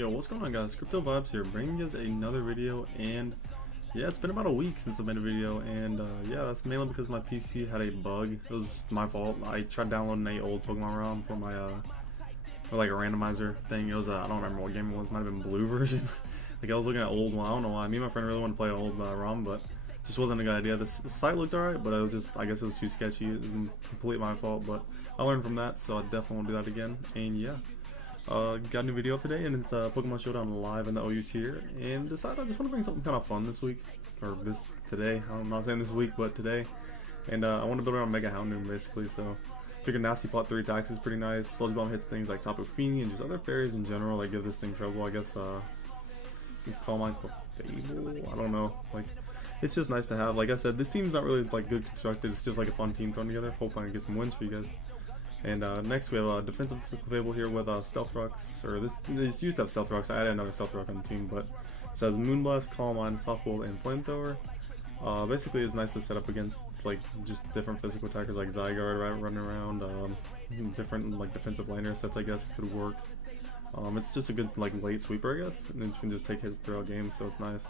Yo, what's going on, guys? Crypto Vibes here, bringing you guys another video. And yeah, it's been about a week since I made a video, and yeah, that's mainly because my PC had a bug. It was my fault. I tried downloading a old Pokemon ROM for my for like a randomizer thing. It was I don't remember what game it was. Might have been blue version. Like I was looking at old one. I don't know why. Me and my friend really wanted to play an old ROM, but just wasn't a good idea. The site looked alright, but I guess it was too sketchy. It was completely my fault, but I learned from that, so I definitely won't do that again. And yeah. Got a new video up today, and it's Pokemon Showdown Live in the OU tier, and decided I just want to bring something kind of fun this week, or today. I'm not saying this week, but today. And I want to build around Mega Houndoom basically, so figured Nasty Plot 3 attacks is pretty nice. Sludge Bomb hits things like Tapu Fini and just other fairies in general that give this thing trouble. I guess call mine Fable. I don't know. Like, it's just nice to have. Like I said, this team's not really like good constructed. It's just like a fun team thrown together. Hopefully I can get some wins for you guys. And next we have a defensive Fable here with Stealth Rocks, or this used to have Stealth Rocks. I added another Stealth Rock on the team, but it says Moonblast, Calm Mind, Soft Bolt, and Flamethrower. Basically, it's nice to set up against like just different physical attackers like Zygarde running around. Different like defensive laner sets, I guess, could work. It's just a good like late sweeper, I guess, and then you can just take hits throughout games, so it's nice.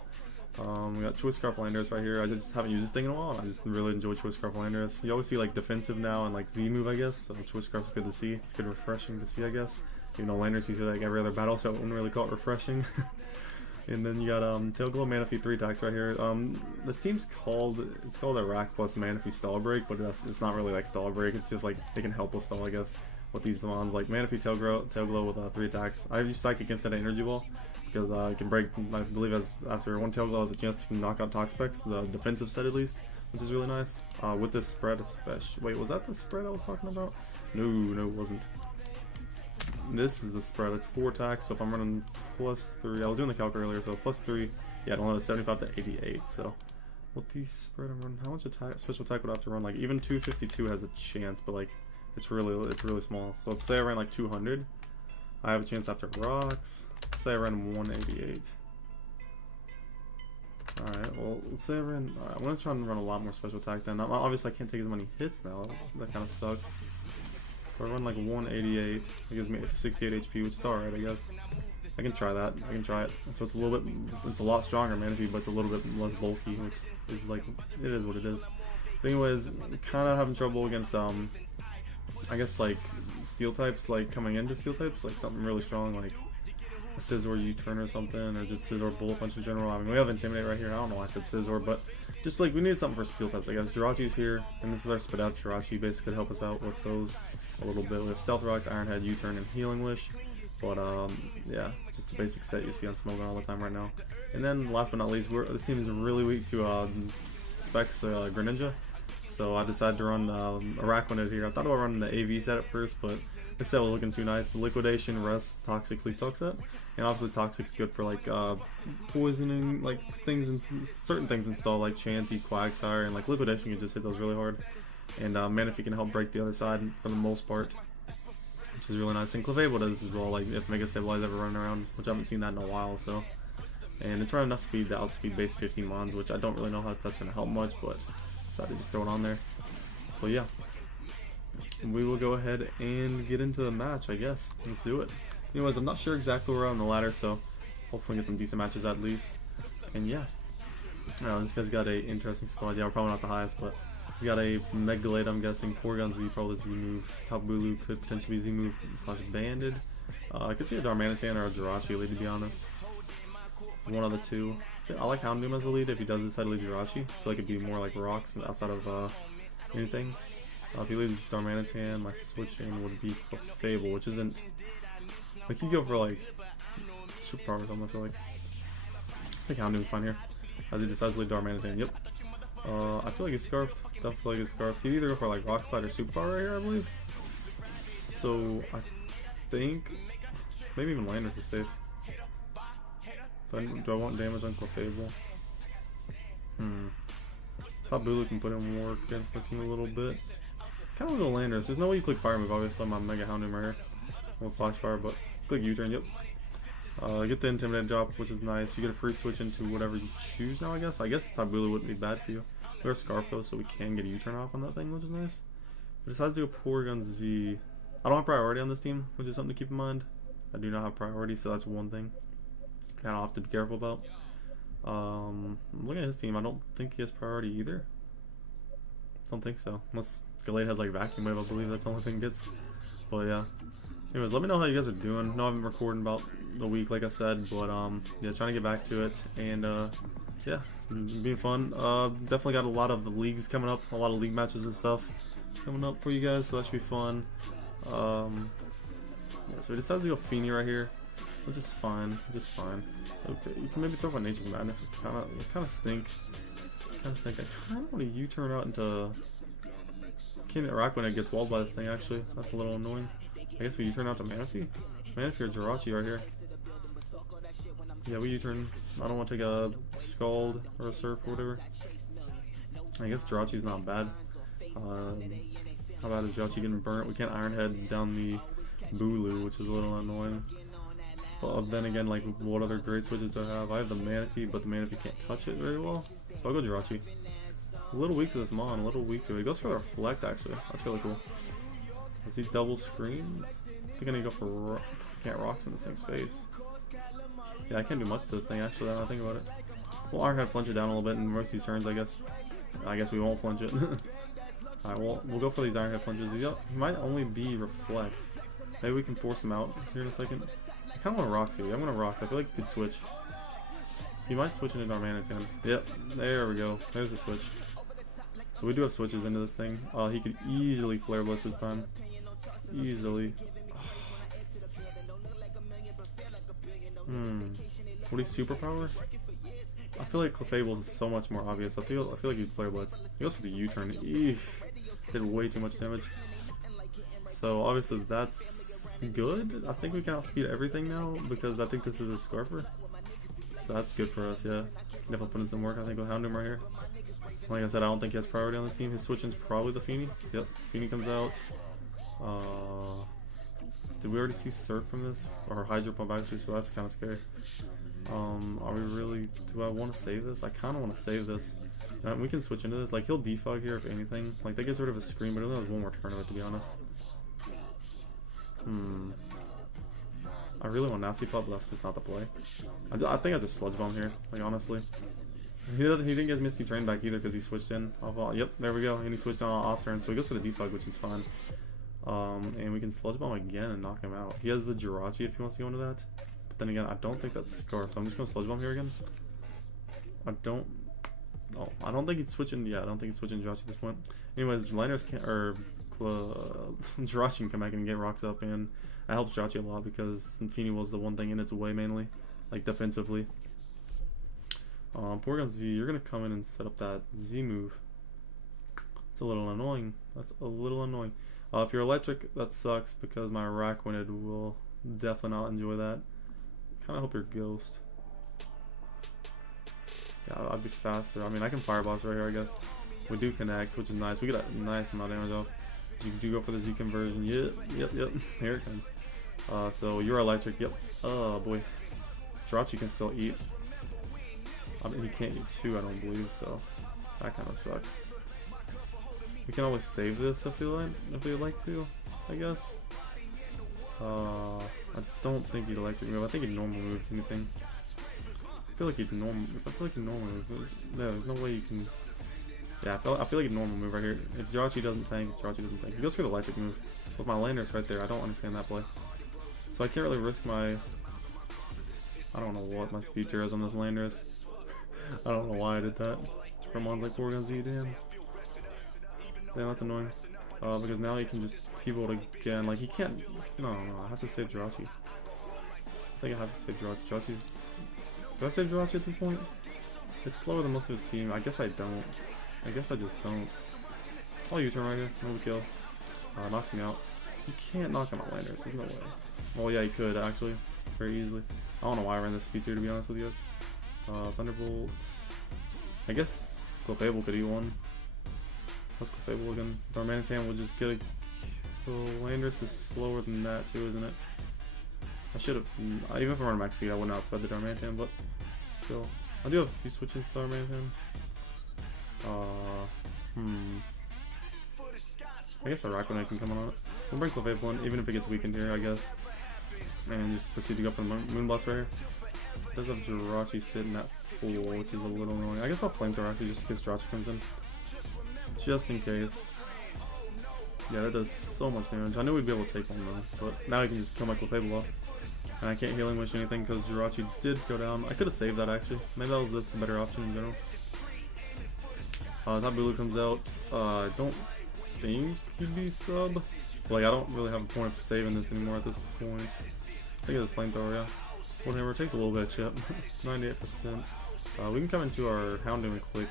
We got Choice Scarf Landers right here. I just haven't used this thing in a while. I just really enjoy Choice Scarf Landers. You always see like defensive now and like Z move, I guess. So Choice Scarf is good to see. It's good, refreshing to see, I guess. You know, Landers you see like every other battle, so I wouldn't really call it refreshing. And then you got Tail Glow Manaphy 3 attacks right here. This team's called Araquanid plus Manaphy Stall Break, but it's not really like Stall Break. It's just like they can help with stall, I guess. With these mons like Manaphy Tail Glow with 3 attacks. I use Psychic instead of Energy Ball, because it can break, I believe, after one Tail Glow has a chance to knock out Toxapex, the defensive set at least, which is really nice. With this spread, especially. Wait, was that the spread I was talking about? No, it wasn't. This is the spread. It's 4 attacks, so if I'm running +3, I was doing the calc earlier, so +3, yeah, I don't have a 75 to 88, so. What the spread I'm running, how much special attack would I have to run? Like, even 252 has a chance, but like, it's really small. So say I ran like 200, I have a chance after rocks. Say I ran 188. Alright, well, let's say I ran. I'm gonna try and run a lot more special attack then. Obviously, I can't take as many hits now. That kind of sucks. So I run like 188. It gives me 68 HP, which is alright, I guess. I can try that. I can try it. So it's a lot stronger Manaphy, but it's a little bit less bulky, which is like, it is what it is. But anyways, kind of having trouble against, I guess like steel types, like coming into steel types, like something really strong, like a Scizor U-turn or something, or just Scizor Bullet Punch in general. I mean, we have Intimidate right here. I don't know why I said Scizor, but just like we need something for steel types, I guess. Jirachi's here, and this is our spit out Jirachi. Basically, could help us out with those a little bit. We have Stealth Rocks, Iron Head, U-turn, and Healing Wish. But yeah, just the basic set you see on Smogon all the time right now. And then last but not least, this team is really weak to Specs Greninja. So I decided to run Araquanid here. I thought about running the AV set at first, but this set was looking too nice. The Liquidation, Rest, Toxic, Leaf Talk set. And obviously Toxic's good for like poisoning like things, and certain things install like Chansey, Quagsire, and like Liquidation can just hit those really hard. And Manaphy can help break the other side for the most part, which is really nice. And Clefable does as well, like if Mega Stabilize ever running around, which I haven't seen that in a while, so. And it's running enough speed to outspeed base 15 mons, which I don't really know how that's going to help much, but decided to just throw it on there. So yeah, we will go ahead and get into the match, I guess. Let's do it. Anyways, I'm not sure exactly where I'm on the ladder, so hopefully get some decent matches at least. And yeah, this guy's got a interesting squad. Yeah, we're probably not the highest, but he's got a Megalade, I'm guessing. Porygon Z, probably Z move. Tapu Bulu could potentially be Z move / Banded. I could see a Darmanitan or a Jirachi lead, to be honest. One of the two. I like Houndoom as a lead if he does decide to lead Jirachi. I feel like it'd be more like rocks outside of anything. If he leaves Darmanitan, my switching would be Fable, which isn't. Like, he'd go for like superpower or something, I feel like. I think Houndoom's fine here. As he decides to lead Darmanitan, yep. I feel like he's scarfed. Definitely feel like he's scarfed. He'd either go for like Rock Slide or superpower right here, I believe. So I think maybe even Landers is safe. Do I want damage on Clefable? Thought Bulu can put in work against the team a little bit. Kind of with the Landers. There's no way you click Fire Move, obviously, on my Mega Houndoom right here. With Flash Fire, but click U-turn, yep. Get the Intimidate drop, which is nice. You get a free switch into whatever you choose now, I guess. I guess Tapu Bulu wouldn't be bad for you. We are Scarf though, so we can get a U-turn off on that thing, which is nice. But besides the Porygon Z, I don't have priority on this team, which is something to keep in mind. I do not have priority, so that's one thing kind of have to be careful about. I'm looking at his team. I don't think he has priority either. Don't think so. Unless Galate has like vacuum wave, I believe that's the only thing he gets. But yeah. Anyways, let me know how you guys are doing. No, I've been recording about a week, like I said, but yeah, trying to get back to it, and yeah, being fun. Definitely got a lot of leagues coming up, a lot of league matches and stuff coming up for you guys, so that should be fun. Yeah, so he decides to go Feeny right here, which is fine, just fine. Okay, you can maybe throw my Nature's Madness, which kind of stink. I kind of want to U-turn out into. Can't Araquanid gets walled by this thing. Actually, that's a little annoying. I guess we U-turn out to Manaphy. Manaphy or Jirachi right here. Yeah, we U-turn. I don't want to take a Scald or a Surf or whatever. I guess Jirachi's not bad. How bad is Jirachi getting burnt? We can't Iron Head down the Bulu, which is a little annoying. But then again, like, what other great switches do I have? I have the Manaphy, but the Manaphy can't touch it very well. So I'll go Jirachi. A little weak to this Mon, a little weak to it. He goes for the Reflect, actually. That's really cool. Does he double screens? I think I need to go for can't rocks in this thing's face. Yeah, I can't do much to this thing, actually, now I think about it. We'll Iron Head flinch it down a little bit in most of these turns, I guess. I guess we won't flinch it. Alright, well, we'll go for these Iron Head flinches. He might only be Reflect. Maybe we can force him out here in a second. I kind of want to Rocks here. I'm going to Rocks. I feel like he could switch. He might switch into Darmanitan. Yep, there we go. There's the switch. So we do have switches into this thing. He could easily Flare Blitz this time. Easily. What is Superpower? I feel like Clefable is so much more obvious. I feel like he'd Flare Blitz. He goes for the U-turn. Did way too much damage. So obviously that's good. I think we can outspeed everything now because I think this is a Scarfer. So that's good for us, yeah. Definitely put in some work, I think, with Houndoom right here. Like I said, I don't think he has priority on this team. His switching's probably the Feeny. Yep, Feeny comes out. Did we already see Surf from this? Or Hydro Pump, actually, so that's kind of scary. Are we really... Do I want to save this? I kind of want to save this. We can switch into this. Like, he'll defog here, if anything. Like, that gets rid of his screen, but it only has one more turn of it, to be honest. I really want Nasty Pop, but that's just not the play. I think I just Sludge Bomb here, like, honestly. He didn't get his Misty Train back either because he switched in. Yep, there we go. And he switched on off turn, so he goes for the defog, which is fine. And we can Sludge Bomb again and knock him out. He has the Jirachi if he wants to go into that. But then again, I don't think that's Scarf. I'm just going to Sludge Bomb here again. I don't think he'd switch in. Yeah, I don't think he'd switch in Jirachi at this point. Anyways, Liners can't, or Jirachi can come back and get rocks up, and that helps Jirachi a lot because Feeny was the one thing in its way mainly, like defensively. Porygon Z, you're gonna come in and set up that Z move. It's a little annoying. That's a little annoying. If you're electric, that sucks because my Araquanid will definitely not enjoy that. Kind of hope you're Ghost. Yeah, I'd be faster. I mean, I can Fire Blast right here, I guess. We do connect, which is nice. We get a nice amount of damage off. You do go for the Z conversion. Yep. Here it comes. So you're electric. Yep. Oh boy. Jirachi can still eat. I mean, he can't eat two, I don't believe, so that kind of sucks. We can always save this if we would like to, I guess. I don't think he'd electric move. I think he'd normal move if anything. I feel like he'd normal. If I feel like he'd normal move, there's no way you can. Yeah, I feel like he'd normal move right here. If Jirachi doesn't tank, Jirachi doesn't tank. He goes for the electric move. With my Landers right there, I don't understand that play. So I can't really risk my. I don't know what my speed tier is on this Landers. I don't know why I did that. From on like Porygon Z, damn, that's annoying. Because now he can just T-Bolt again. Like he can't. No, I have to save Jirachi. I think I have to save Jirachi. Jirachi's. Do I save Jirachi at this point? It's slower than most of the team. I guess I don't. I guess I just don't. I'll U-turn right here. No big kill. Knocks me out. He can't knock him out Landers. There's no way. Well, yeah, he could actually, very easily. I don't know why I ran this speed tier, to be honest with you. Thunderbolt. I guess Clefable could eat one. What's Clefable again? Darmanitan will just get a. Landers is slower than that too, isn't it? I should have. Even if I run max speed, I wouldn't outspeed the Darmanitan, but still. I do have a few switches to Darmanitan. I guess Araquanid can come on it. We'll bring Clefable in, even if it gets weakened here, I guess. And just proceed to go for the Moonblast right here. Does have Jirachi sitting at full, which is a little annoying. I guess I'll Flamethrower actually just in case Jirachi comes in. Just in case. Yeah, that does so much damage. I knew we'd be able to take one though, but now I can just kill my Clefable off. And I can't Healing Wish anything because Jirachi did go down. I could have saved that actually. Maybe that was just a better option in general. Top Bulu comes out. I don't think he'd be sub. Like, I don't really have a point of saving this anymore at this point. I think it's Flamethrower, yeah. Whatever, it takes a little bit of chip. 98%. We can come into our Houndoom and click.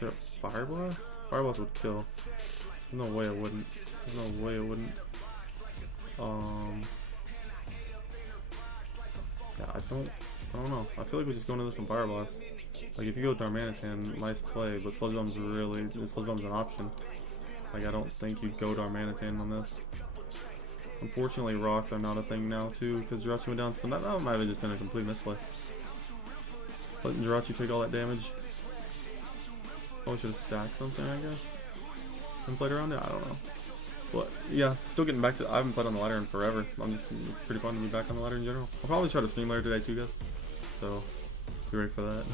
Shit, Fire Blast? Fire Blast would kill. There's no way it wouldn't. There's no way it wouldn't. Yeah, I don't know. I feel like we just go into this on Fire Blast. Like, if you go Darmanitan, nice play, but Sludge Bomb's Sludge Bomb's an option. Like, I don't think you'd go Darmanitan on this. Unfortunately, rocks are not a thing now, too, because Jirachi went down, so that might have just been a complete misplay. Letting Jirachi take all that damage. Oh, should have sacked something, I guess. And played around it? I don't know. But, yeah, still getting back to, I haven't played on the ladder in forever. It's pretty fun to be back on the ladder in general. I'll probably try to stream later today, too, guys. So, be ready for that.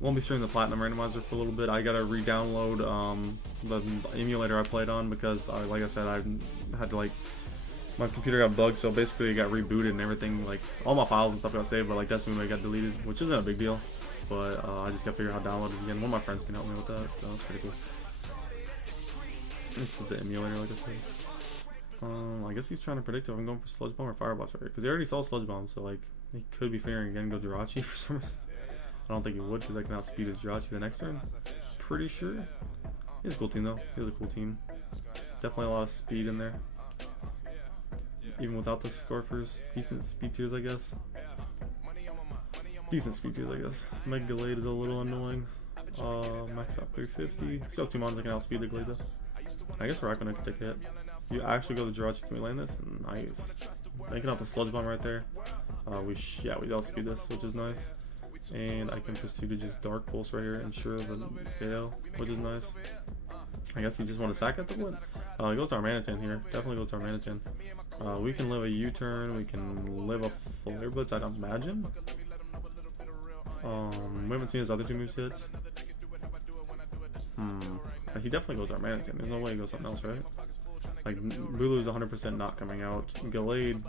Won't be streaming the Platinum Randomizer for a little bit. I gotta re-download the emulator I played on because, like I said, I had to, like, my computer got bugged, so basically it got rebooted and everything. Like, all my files and stuff got saved, but like Destiny got deleted, which isn't a big deal. But I just gotta figure out how to download it again. One of my friends can help me with that, so that's pretty cool. It's the emulator, like I said. I guess he's trying to predict if I'm going for Sludge Bomb or Fire Blast right here, because he already saw Sludge Bomb, so like he could be figuring again go Jirachi for some reason. I don't think he would, because I can outspeed his Jirachi the next turn. Pretty sure. He has a cool team though. He has a cool team. Definitely a lot of speed in there. Even without the Scarfers, decent speed tiers, I guess. Decent speed tiers, I guess. Mega Glade is a little annoying. Max out 350. Still have 2 mons that can outspeed the Glade though. I guess Araquanid could take a hit. If you actually go to Jirachi, can we land this? Nice. Making out the Sludge Bomb right there. We outspeed this, which is nice. And I can proceed to just Dark Pulse right here, ensure the KO, which is nice. I guess he just want to sack at the wood. Go to Darmanitan here. Definitely go to Darmanitan. We can live a U-turn. We can live a Flare Blitz, I'd imagine. We haven't seen his other 2 moves yet. He definitely goes Darmanitan. There's no way he goes something else, right? Like, Bulu's 100% not coming out. Glade,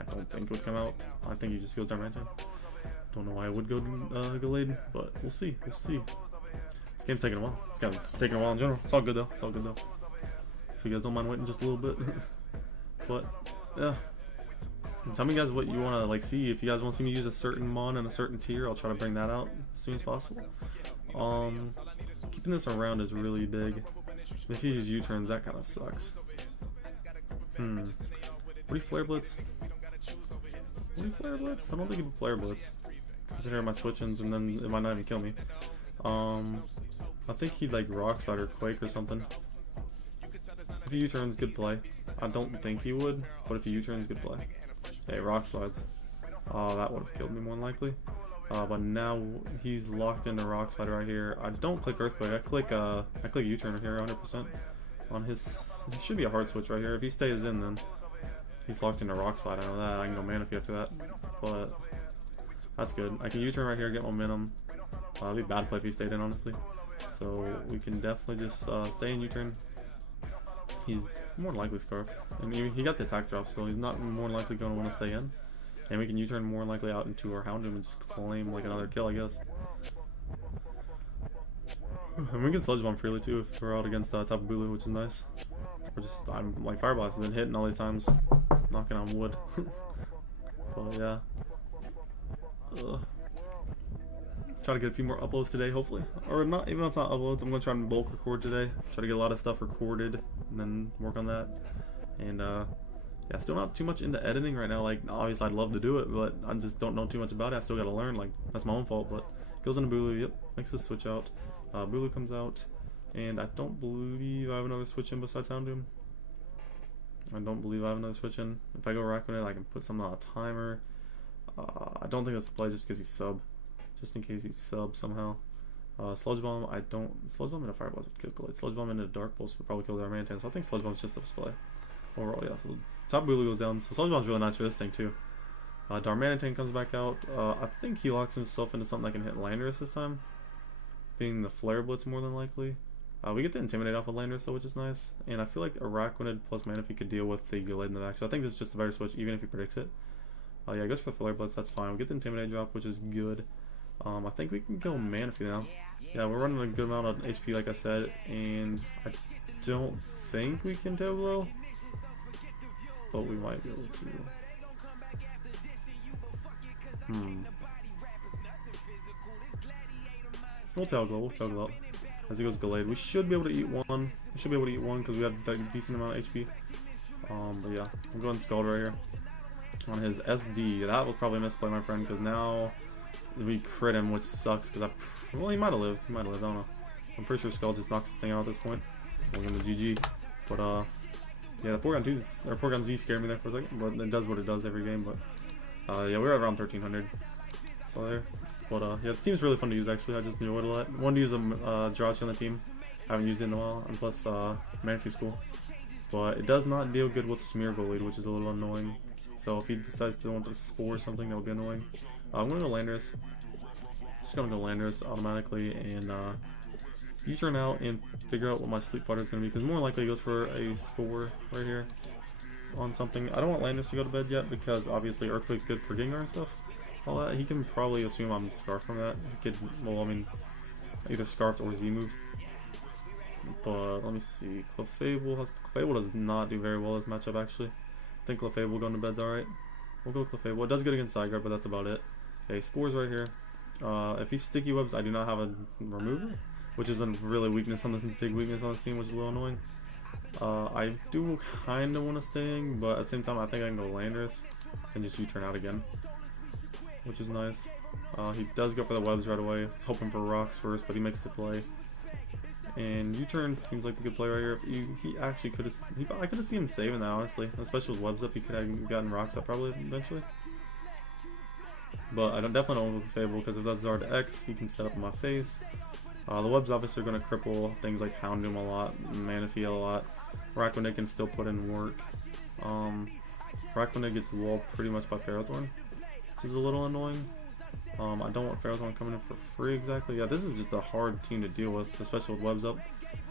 I don't think would come out. I think he just goes Darmanitan. Don't know why I would go Glade, but we'll see. We'll see. This game's taking a while. It's taking a while in general. It's all good though. It's all good though. If you guys don't mind waiting just a little bit. But yeah. Tell me guys what you want to like see. If you guys want to see me use a certain mon and a certain tier, I'll try to bring that out as soon as possible. Keeping this around is really big. If you use U-turns, that kind of sucks. What do you Flare Blitz? What do you Flare Blitz? I don't think you Flare Blitz. Considering my switch-ins, and then it might not even kill me. I think he'd like Rock Slide or Quake or something. If he U-turns, good play. I don't think he would, but if he U-turns, good play. Hey, Rock Slides. That would have killed me more than likely. But now he's locked into Rock Slide right here. I don't click Earthquake. I click U-turn right here 100%. On his, he should be a hard switch right here. If he stays in, then he's locked into Rock Slide. I know that. I can go Manaphy after that, but that's good. I can U-turn right here, get momentum. It'd be bad play if he stayed in, honestly. So we can definitely just stay in U-turn. He's more than likely Scarfed. And he got the attack drop, so he's not more than likely going to want to stay in. And we can U-turn more than likely out into our Houndoom and just claim like another kill, I guess. And we can Sludge Bomb freely too if we're out against Tapu Bulu, which is nice. Or just, I'm like Fire Blast has been hitting all these times, knocking on wood. But yeah. Try to get a few more uploads today, hopefully. Or not, even if it's not uploads, I'm going to try and bulk record today. Try to get a lot of stuff recorded and then work on that. And yeah, still not too much into editing right now. Like, obviously I'd love to do it, but I just don't know too much about it. I still got to learn. Like, that's my own fault, but goes into Bulu. Yep, makes the switch out. Bulu comes out, and I don't believe I have another switch in besides Houndoom. I don't believe I have another switch in. If I go Araquanid, I can put something on a timer. I don't think that's the play just because he's sub. Just in case he's sub somehow. Sludge Bomb, Sludge Bomb into Fire Blast would kill Glade. Sludge Bomb into Dark Pulse would probably kill Darmanitan, so I think Sludge Bomb's just a display. overall, yeah. So top Bulu goes down. So Sludge Bomb's really nice for this thing too. Darmanitan comes back out. I think he locks himself into something that can hit Landorus this time, being the Flare Blitz more than likely. We get the Intimidate off of Landorus, though, which is nice. And I feel like Araquanid plus Manaphy could deal with the Gallade in the back. So I think this is just a better switch, even if he predicts it. Yeah, I guess for the Flare Blitz, that's fine. We get the Intimidate drop, which is good. I think we can go Manaphy now. Yeah, we're running a good amount of HP, like I said. And I don't think we can Tail Glow, but we might be able to. We'll Tail Glow, as he goes Gallade. We should be able to eat one. We should be able to eat one because we have a decent amount of HP. But yeah, I'm going Scald right here on his SD. That was probably a misplay, my friend, because now we crit him, which sucks. Because well, he might have lived. I don't know. I'm pretty sure Scald just knocks this thing out at this point. We're going to GG. But yeah, the Porygon 2 or Porygon Z scared me there for a second, but it does what it does every game. But yeah, we're at around 1300. So there. But yeah, this team's really fun to use actually. I just enjoyed it a lot. Wanted to use a Jirachi on the team. Haven't used it in a while, and plus Manaphy's cool. But it does not deal good with Smeargle lead, which is a little annoying. So if he decides to want to Spore something, that would be annoying. I'm gonna go Landorus. Just gonna go Landorus automatically and U-turn out and figure out what my Sleep Fighter is gonna be, because more likely he goes for a Spore right here on something. I don't want Landorus to go to bed yet because obviously Earthquake's good for Gengar and stuff. All that, he can probably assume I'm Scarf from that. He could, well, I mean, either Scarf or Z move. But let me see. Clefable does not do very well this matchup actually. I think Clefable going to bed's alright. We'll go Clefable. It does good against Zygarde, but that's about it. Okay, Spores right here. If he Sticky Webs, I do not have a remover, which is a really weakness on this big weakness on this team, which is a little annoying. I do kind of want to Sting, but at the same time, I think I can go Landorus and just U-turn out again, which is nice. He does go for the webs right away. He's hoping for rocks first, but he makes the play. And U-turn seems like a good play right here. He actually could have. I could have seen him saving that honestly, especially with webs up. He could have gotten rocks up probably eventually. But I definitely don't want to go Fable because if that's Zard X, he can set up in my face. The webs obviously are going to cripple things like Houndoom a lot, Manaphy a lot. Araquanid can still put in work. Araquanid gets walled pretty much by Ferrothorn, which is a little annoying. I don't want Ferrothorn coming in for free exactly. Yeah, this is just a hard team to deal with, especially with webs up.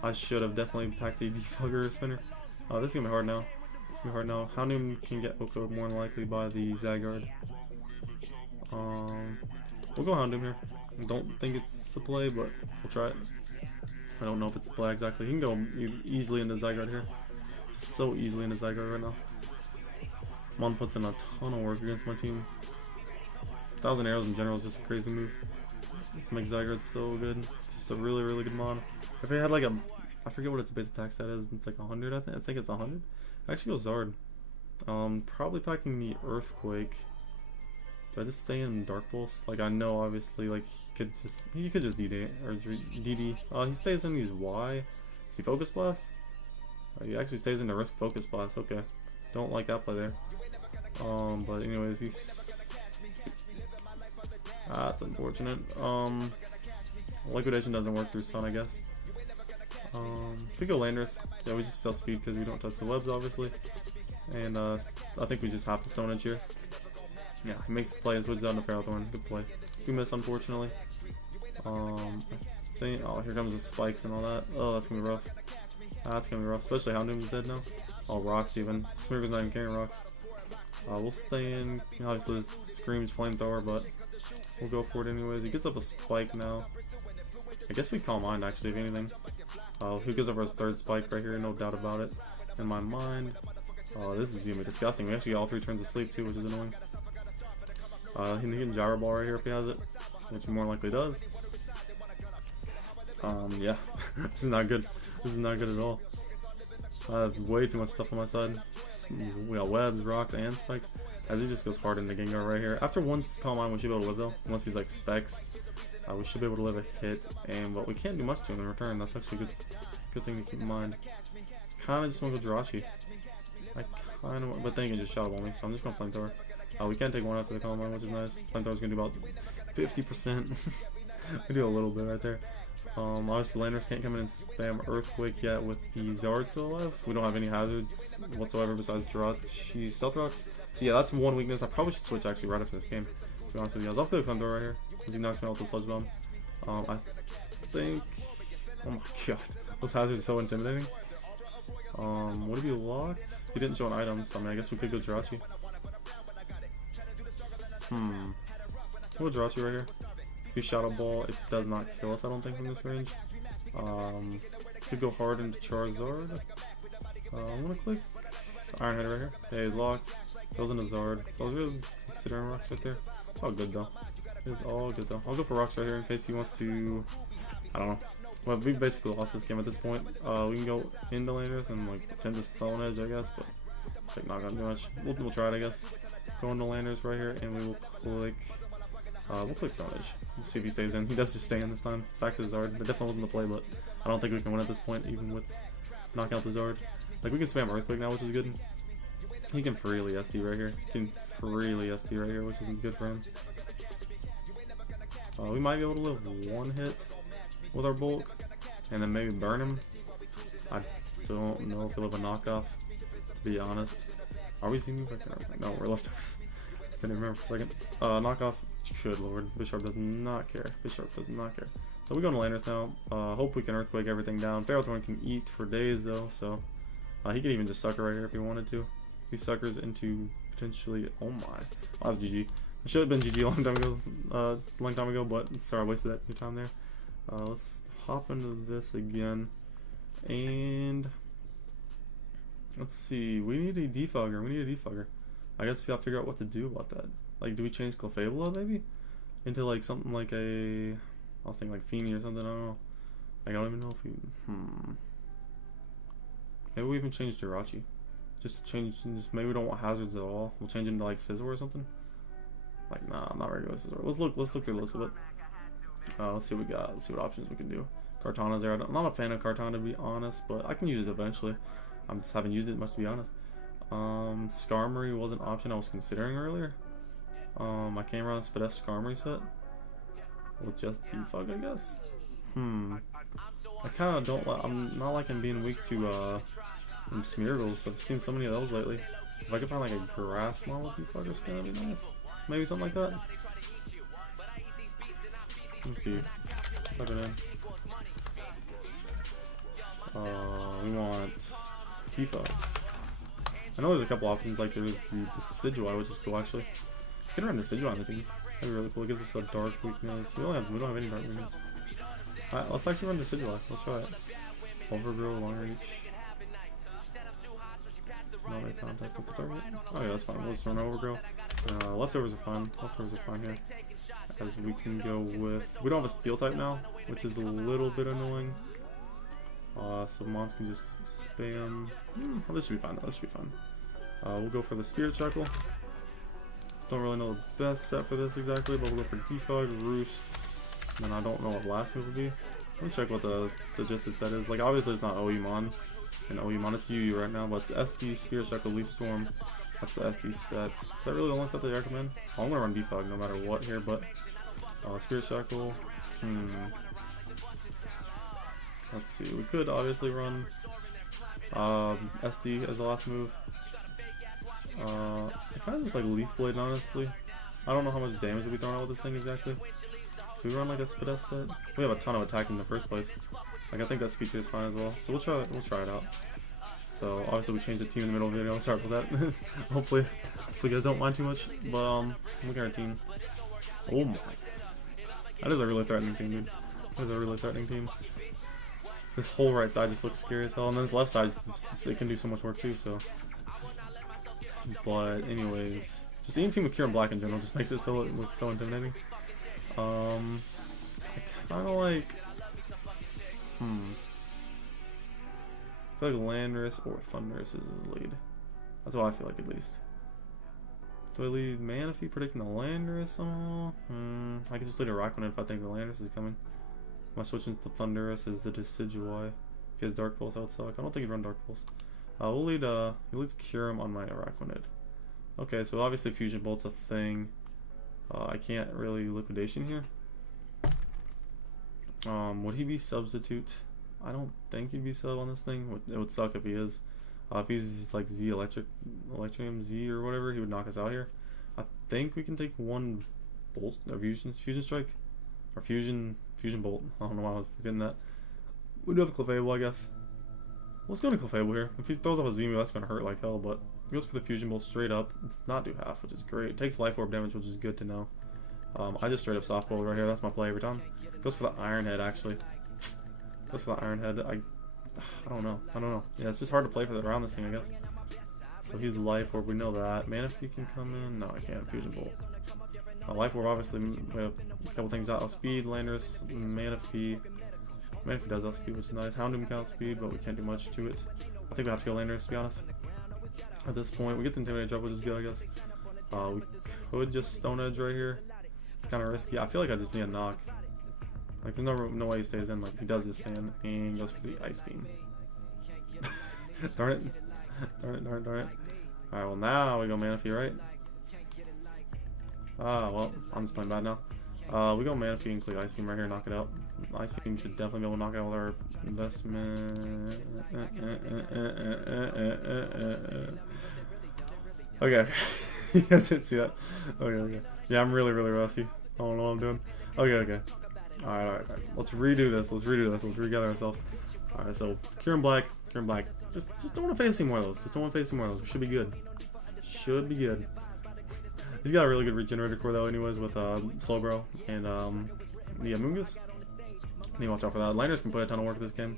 I should have definitely packed a Defogger Spinner. This is going to be hard now. It's going to be hard now. Houndoom can get OHKO'd more than likely by the Zygarde. We'll go Houndoom here. I don't think it's a play, but we'll try it. I don't know if it's a play exactly. He can go easily into Zygarde here. So easily into Zygarde right now. Mon puts in a ton of work against my team. 1,000 arrows in general is just a crazy move. Makes Zygarde so good. It's just a really, really good mod. If it had like I forget what its base attack stat is. It's like 100, I think. I think it's 100. Actually, go Zard. Probably packing the Earthquake. Do I just stay in Dark Pulse? Like I know, obviously, like he could just DD or DD. He stays in these Y. Is he Focus Blast? He actually stays in the Risk Focus Blast. Okay, don't like that play there. But anyways, that's unfortunate. Liquidation doesn't work through Sun, I guess. If we go Landorus, yeah, we just sell speed because we don't touch the webs, obviously. And I think we just have to Stone Edge here. Yeah, he makes the play and switches out to Ferrothorn. Good play. We miss, unfortunately. I think, oh, here comes the spikes and all that. Oh, that's gonna be rough. That's gonna be rough, especially Houndoom's dead now. Oh, rocks even. Smeargle's not even carrying rocks. We'll stay in. Obviously, Scream's Flamethrower, but we'll go for it anyways. He gets up a spike now. I guess we Calm Mind actually, if anything. He gives up his third spike right here, no doubt about it. In my mind. Oh, this is gonna be disgusting. We actually get all 3 turns of sleep too, which is annoying. He can Gyro Ball right here if he has it, which he more likely does. Yeah, this is not good. This is not good at all. I have way too much stuff on my side. We got webs, rocks, and spikes. As he just goes hard into Gengar right here. After one Calm Mind, we should be able to live though, unless he's like Specs. We should be able to live a hit, but we can't do much to him in return. That's actually a good thing to keep in mind. Kind of just want to go Jirachi. I kind of, but then he can just Shadow Ball me, so I'm just going to Flamethrower. We can't take one after the Calm Mind, which is nice. Flamethrower's going to do about 50%. We do a little bit right there. Obviously Landers can't come in and spam Earthquake yet with the Zard still alive. We don't have any hazards whatsoever besides Jirachi Stealth Rocks. So yeah, that's one weakness. I probably should switch actually right after this game, to be honest with you guys. I'll play the Flamethrower right here. He knocks me out with the Sludge Bomb. I think... Oh my god. Those hazards are so intimidating. Would it be locked? He didn't show an item, so I mean, I guess we could go Jirachi. We'll go Jirachi right here. If we Shadow Ball, it does not kill us, I don't think, from this range. Could go hard into Charizard. I'm gonna click Iron Head right here. Okay, he's locked. Goes into Zard. So I was really considering rocks right there. It's all good though. It's all good though. I'll go for rocks right here in case he wants to. I don't know. Well, we basically lost this game at this point. We can go into Landers and like pretend to Stone Edge, I guess, but it's like not gonna do much. We'll try it, I guess. Go into Landers right here, and we will click. We'll click Stone Edge. We'll see if he stays in. He does just stay in this time. Stacks his Zard. That definitely wasn't the play, but I don't think we can win at this point, even with knocking out the Zard. Like, we can spam Earthquake now, which is good. He can freely SD right here. He can freely SD right here, which is good for him. We might be able to live one hit with our bulk, and then maybe burn him. I don't know if we'll have a knockoff, to be honest. Are we seeing back there? No, we're leftovers. Couldn't remember for a second. Knockoff. Good lord. Bisharp does not care. Bisharp does not care. So we go into Landers now. Hope we can Earthquake everything down. Ferrothorn can eat for days though, so he could even just sucker right here if he wanted to. He suckers into potentially. Oh my. Oh, that's GG. It should have been GG a long time ago, but sorry I wasted that your time there. Let's hop into this again, and let's see. We need a defogger. We need a defogger. I guess I'll figure out what to do about that. Like, do we change Clefabula maybe into like something like a? I was thinking like Feeny or something. I don't know. Like, I don't even know if we. Maybe we even change Jirachi. Just maybe we don't want hazards at all. We'll change it into like Scizor or something. Like, nah, I'm not ready to go Scizor. Let's look through the list a bit. Let's see what we got. Let's see what options we can do. Kartana's there. I'm not a fan of Kartana, to be honest, but I can use it eventually. I just haven't used it much, to be honest. Skarmory was an option I was considering earlier. I came around Spadef Skarmory set with just defog, I guess. I kind of don't. I'm not liking being weak to Smeargles. I've seen so many of those lately. If I could find like a grass model defog, it's gonna be nice. Maybe something like that. Let's see. Plug it in. We want defog. I know there's a couple options, like there's the Decidueye, which is cool actually. I can run Decidueye on the team. That'd be really cool. It gives us a dark weakness. We don't have any dark weakness. Alright, let's actually run Decidueye. Let's try it. Overgrow, long reach. Not make contact with the target. Oh yeah, that's fine. We'll just run Overgrow. Leftovers are fine. Leftovers are fine here. As we can go with. We don't have a Steel type now, which is a little bit annoying. So Mons can just spam. Well, this should be fine. This should be fine. We'll go for the Spirit Shackle. Don't really know the best set for this exactly, but we'll go for Defog, Roost, and then I don't know what last move will be. Let me check what the suggested set is. Like, obviously it's not OUMon, and OUMon it's UU right now, but it's SD, Spirit Shackle, Leaf Storm. That's the SD set. Is that really the only set they recommend? Oh, I'm gonna run Defog no matter what here, but Spirit Shackle. Let's see. We could obviously run SD as the last move. I kind of just like Leaf Blade, honestly. I don't know how much damage we'll be throwing out with this thing exactly. Do we run like a Spadef set? We have a ton of attack in the first place. Like, I think that feature is fine as well. So we'll try it out. So obviously we changed the team in the middle of the video. Sorry for that. Hopefully you guys don't mind too much. But look at our team. Oh my. That is a really threatening team, dude. That is a really threatening team. This whole right side just looks scary as hell, and then this left side, it can do so much work too, so. But anyways, just any team with Kieran Black in general just makes it so it looks so intimidating. I kinda like, I feel like Landorus or Thundurus is his lead. That's what I feel like, at least. Do I lead Manaphy predicting the Landorus? I could just lead Araquanid if I think the Landorus is coming. My switching to Thundurus is the Decidueye. If he has Dark Pulse, that would suck. I don't think he'd run Dark Pulse. We'll lead, he leads Kyurem on my Araquanid. Okay, so obviously Fusion Bolt's a thing. I can't really Liquidation here. Would he be substitute? I don't think he'd be sub on this thing. It would suck if he is. If he's like Z Electrium Z or whatever, he would knock us out here. I think we can take one bolt or fusion strike or fusion bolt. I don't know why I was forgetting that. We do have a Clefable, I guess. Let's go to Clefable here. If he throws off a Z-move, that's gonna hurt like hell. But he goes for the fusion bolt straight up. It's not do half, which is great. It takes life orb damage, which is good to know. I just straight up softball right here. That's my play every time. Goes for the Iron Head actually. Goes for the Iron Head. I don't know. Yeah, it's just hard to play for the around this thing, I guess. So he's life orb. We know that. Manaphy can come in. No, I can't. Fusion bolt. Life orb obviously. We have a couple things out. Speed, Landorus, Manaphy. Manaphy does outspeed, which is nice. Houndoom can outspeed, but we can't do much to it. I think we have to kill Landorus, to be honest. At this point, we get the Intimidate drop, which is good, I guess. We could just Stone Edge right here. Kind of risky. I feel like I just need a knock. Like, there's no way he stays in. Like, he does just stand and goes for the Ice Beam. Darn it. Darn it. Alright, well, now we go Manaphy, right? Well, I'm just playing bad now. We go Manaphy and click Ice Beam right here, knock it out. Ice Beam should definitely be able to knock it out with our investment. Okay. You guys didn't see that. Okay. Yeah, I'm really rusty. I don't know what I'm doing. Okay. Alright. Let's redo this. Let's regather ourselves. Alright, so Kieran Black. Just don't want to face any more of those. We should be good. He's got a really good regenerator core though, anyways, with Slowbro and the Amoonguss. Need to watch out for that. Landers can put a ton of work this game.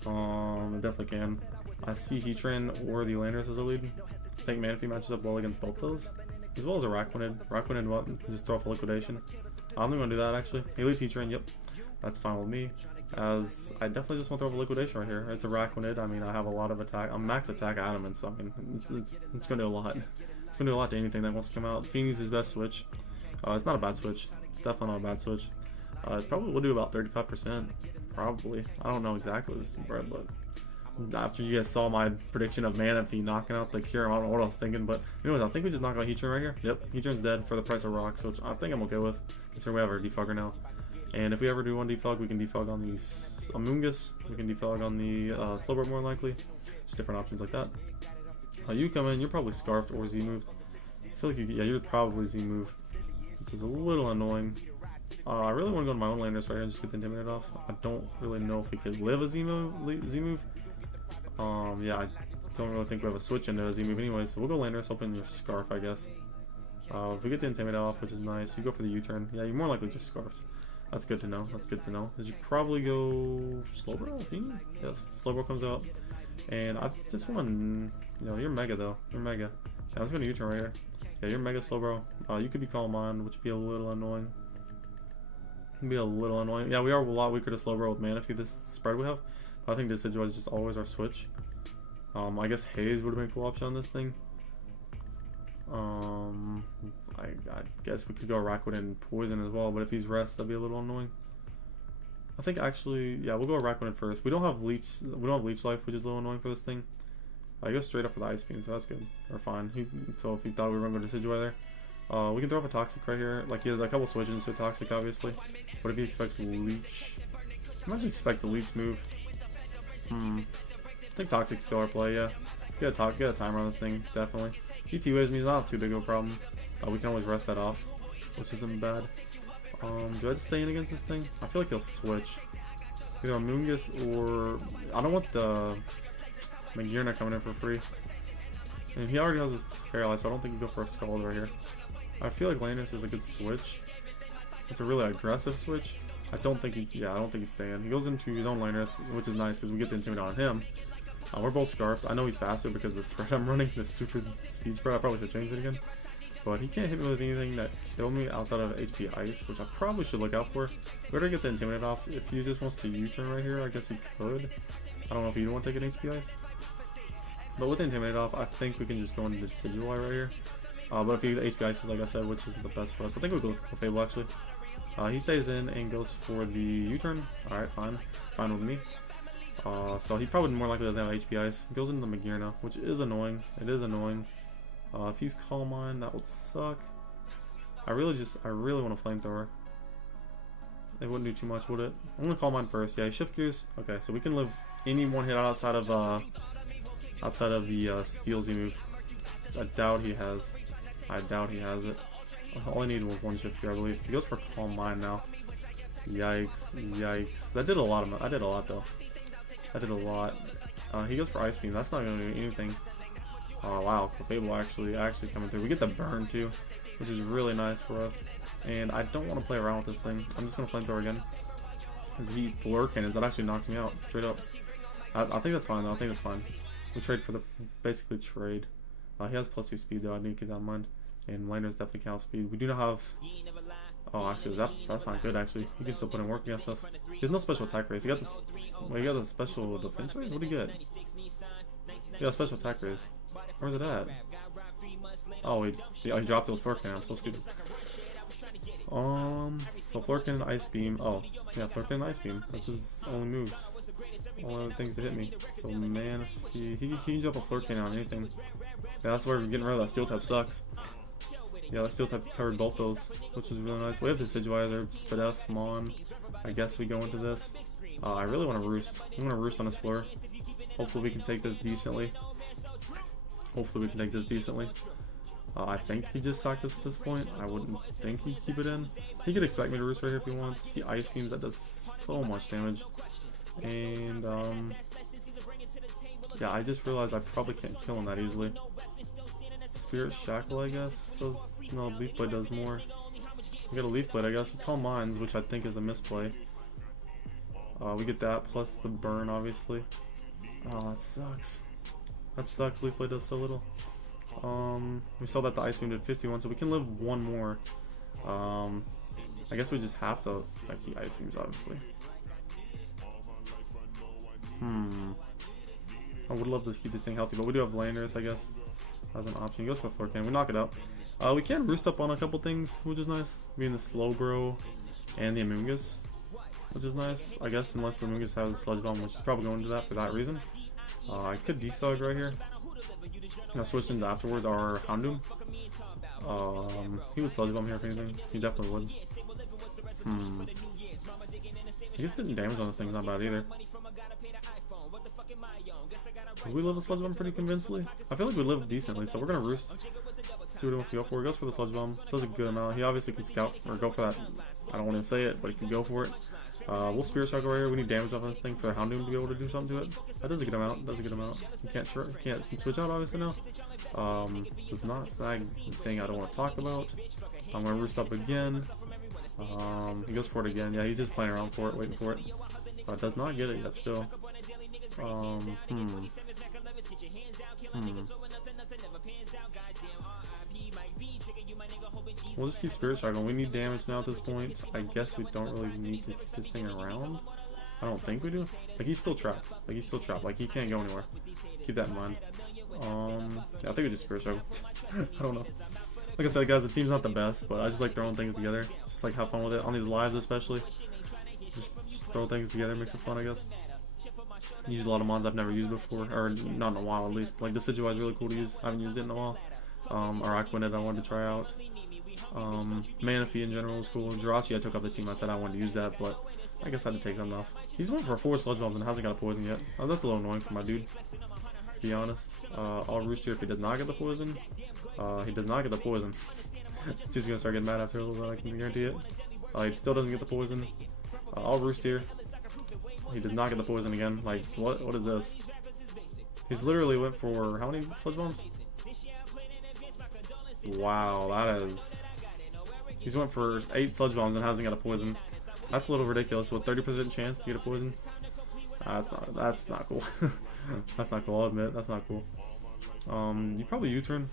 It definitely can. I see Heatran or the Landers as a lead. I think Manaphy matches up well against both those, as well as Araquanid. Just throw off a liquidation. I'm gonna do that actually. He leaves Heatran. Yep, that's fine with me. As I definitely just want to throw off a liquidation right here. It's Araquanid. I mean, I have a lot of attack. I'm max attack adamant, so I mean, it's gonna do a lot. It's gonna do a lot to anything that wants to come out. Feeney's his best switch. It's not a bad switch. It's definitely not a bad switch. It probably will do about 35%. Probably. I don't know exactly this spread, but after you guys saw my prediction of Manaphy knocking out the Cure, I don't know what I was thinking, but anyways, I think we just knock out Heatran right here. Yep, Heatran's dead for the price of rocks, which I think I'm okay with, considering we have our defogger now. And if we ever do one defog, we can defog on the Amoonguss, we can defog on the Slowbro more likely. Just different options like that. You come in, you're probably Scarfed or Z-moved. I feel like you're probably Z-moved, which is a little annoying. I really want to go to my own Landers right here and just get the Intimidate off. I don't really know if we could live a Z-move. Yeah, I don't really think we have a switch into a Z-move anyway, so we'll go Landers, hoping you're Scarf, I guess. If we get the Intimidate off, which is nice, you go for the U-turn. Yeah, you're more likely just Scarfed. That's good to know. Did you probably go Slowbro? Yeah, Slowbro comes out. And I just want to, you're Mega though. Yeah, I was going to U-turn right here. Yeah, you're Mega Slowbro. You could be Calm Mind, which would be a little annoying. Yeah, we are a lot weaker to Slowbro with Manaphy this spread we have. But I think Decidueye is just always our switch. I guess Haze would have been a cool option on this thing. I guess we could go Araquanid and Poison as well, but if he's Rest, that'd be a little annoying. I think actually, yeah, we'll go Araquanid first. We don't have Leech Life, which is a little annoying for this thing. I go straight up for the Ice Beam, so that's good. Or fine. So if he thought we were going to go Decidueye there. We can throw off a Toxic right here. Like, he has a couple switches to Toxic, obviously. What if he expects Leech? I might expect the Leech move. I think Toxic's still our play, yeah. Get a timer on this thing, definitely. He T-Waves me, not too big of a problem. We can always rest that off, which isn't bad. Do I just stay in against this thing? I feel like he'll switch. Either Amoonguss or... I don't want the Magearna coming in for free. And he already has his Paralyze, so I don't think he'd go for a Scald right here. I feel like Landorus is a good switch. It's a really aggressive switch. I don't think he's staying. He goes into his own Landorus, which is nice because we get the Intimidate on him. We're both Scarfed. I know he's faster because of the spread I'm running, the stupid speed spread. I probably should change it again. But he can't hit me with anything that killed me outside of HP Ice, which I probably should look out for. Better get the Intimidate off. If he just wants to U-turn right here, I guess he could. I don't know if he want to take an HP Ice. But with the Intimidate off, I think we can just go into the Decidueye right here. But if he HP Ice, like I said, which isn't the best for us, I think we'll go with Fable actually. He stays in and goes for the U-turn. Alright, fine with me. So he probably more likely doesn't have HP Ice. He goes into the Magearna, which is annoying. It is annoying. If he's Calm Mind, that would suck. I really want a Flamethrower. It wouldn't do too much, would it? I'm gonna call mine first. Yeah, shift gears. Okay, so we can live any one hit outside of the steals he moved. I doubt he has. I doubt he has it. All I needed was one shift gear, I believe. He goes for calm mind now. Yikes! Yikes! That did a lot of. I did a lot though. I did a lot. He goes for ice beam. That's not gonna do anything. Oh wow! The Fable actually coming through. We get the burn too, which is really nice for us. And I don't want to play around with this thing. I'm just gonna flamethrower again. Because he flare cannons, that actually knocks me out straight up. I think that's fine though. I think that's fine. We trade for the basically trade. He has +2 speed though. I need to keep that in mind. And Lander's definitely can outspeed. We do not have. Oh, actually, that's not good. Actually, he can still put in work against us. He has no special attack raise. He got this. Well, he got the special defense raise. What do you get? He got special attack raise. Where's it at? Oh, he dropped the flare cannon. I'm so stupid. So flare cannon, ice beam. Oh, yeah, flare cannon, ice beam. That's his only moves. Only other things to hit me. So man, he can drop a flare cannon on anything. Yeah, that's where we're getting rid of that steel type sucks. Yeah, that steel type covered both those, which is really nice. We have Deciduizer, Spadef, Mon. I guess we go into this. I really want to roost. I'm gonna roost on his floor. Hopefully we can take this decently. I think he just sacked us at this point. I wouldn't think he'd keep it in. He could expect me to roost right here if he wants. He ice beams, that does so much damage. And yeah, I just realized I probably can't kill him that easily. Spirit Shackle, I guess. No, Leaf Blade does more. We got a Leaf Blade, I guess. It's all mines, which I think is a misplay. We get that plus the burn, obviously. Oh, that sucks. That sucks. Leaf Blade does so little. We saw that the ice beam did 51, so we can live one more. I guess we just have to like the ice beams, obviously. I would love to keep this thing healthy, but we do have Landers, I guess, as an option. He goes for Flare Cannon. We knock it up. We can roost up on a couple things, which is nice. Being the Slowbro and the Amoonguss, which is nice, I guess, unless the Amoonguss has Sludge Bomb, which is probably going to that for that reason. I could defog right here. Now switch into afterwards our Houndoom. He would Sludge Bomb here if anything. He definitely would. I guess didn't damage on this thing's not bad either. Did we live a Sludge Bomb pretty convincingly? I feel like we lived decently, so we're gonna roost. See what he wants to go for. He goes for the Sludge Bomb. Does a good amount. He obviously can scout or go for that. I don't want to say it, but he can go for it. We'll Spirit Strike right here. We need damage off this thing for the Houndoom to be able to do something to it. That does a good amount. You can't switch out obviously now. Does not sag the thing I don't want to talk about. I'm gonna roost up again. He goes for it again. Yeah, he's just playing around for it, waiting for it. Does not get it yet still. We'll just keep Spirit Strike going. We need damage now at this point. I guess we don't really need to keep this thing around. I don't think we do. Like, he's still trapped. Like, he can't go anywhere. Keep that in mind. Yeah, I think we just Spirit Strike. I don't know. Like I said, guys, the team's not the best, but I just like throwing things together. Just like have fun with it on these lives, especially. Just throw things together, makes it fun, I guess. Use a lot of mods I've never used before, or not in a while at least. Like Deciduizer is really cool to use. I haven't used it in a while. Araquanid I wanted to try out. Manaphy in general was cool. Jirachi I took off the team. I said I wanted to use that, but I guess I had to take something off. He's went for 4 Sludge Bombs and hasn't got a poison yet. Oh, that's a little annoying for my dude, to be honest. I'll roost here if he does not get the poison. He does not get the poison. He's just gonna start getting mad after a little bit, I can guarantee it. He still doesn't get the poison. I'll roost here. He did not get the poison again. Like, what is this? He's literally went for how many Sludge Bombs? Wow, that is... He's went for 8 Sludge Bombs and hasn't got a poison. That's a little ridiculous. With 30% chance to get a poison? That's not cool. That's not cool, I'll admit. That's not cool. You probably U-turn,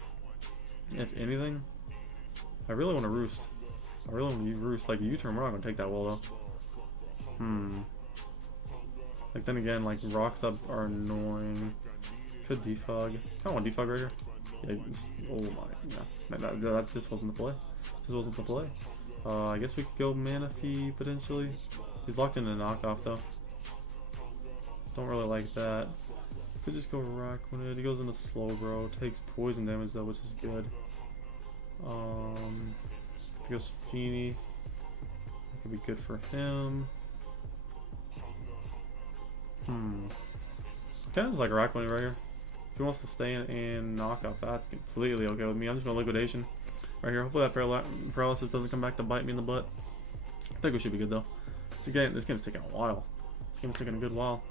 if anything. I really want to roost. I really want to roost. Like, a U-turn, we're not going to take that well, though. Like, then again, like, rocks up are annoying. Could defog. I don't want defog right here. Yeah, oh my, yeah. That just wasn't the play. This wasn't the play. I guess we could go Manaphy, potentially. He's locked in a knockoff, though. Don't really like that. Could just go Araquanid. He goes into Slowbro. Takes poison damage, though, which is good. He goes Feeny. I Could be good for him. Kind of like Araquanid right here. If he wants to stay in and knock out, that's completely okay with me. I'm just going to liquidation right here. Hopefully that paralysis doesn't come back to bite me in the butt. I think we should be good though. This game's taking a while. This game's taking a good while.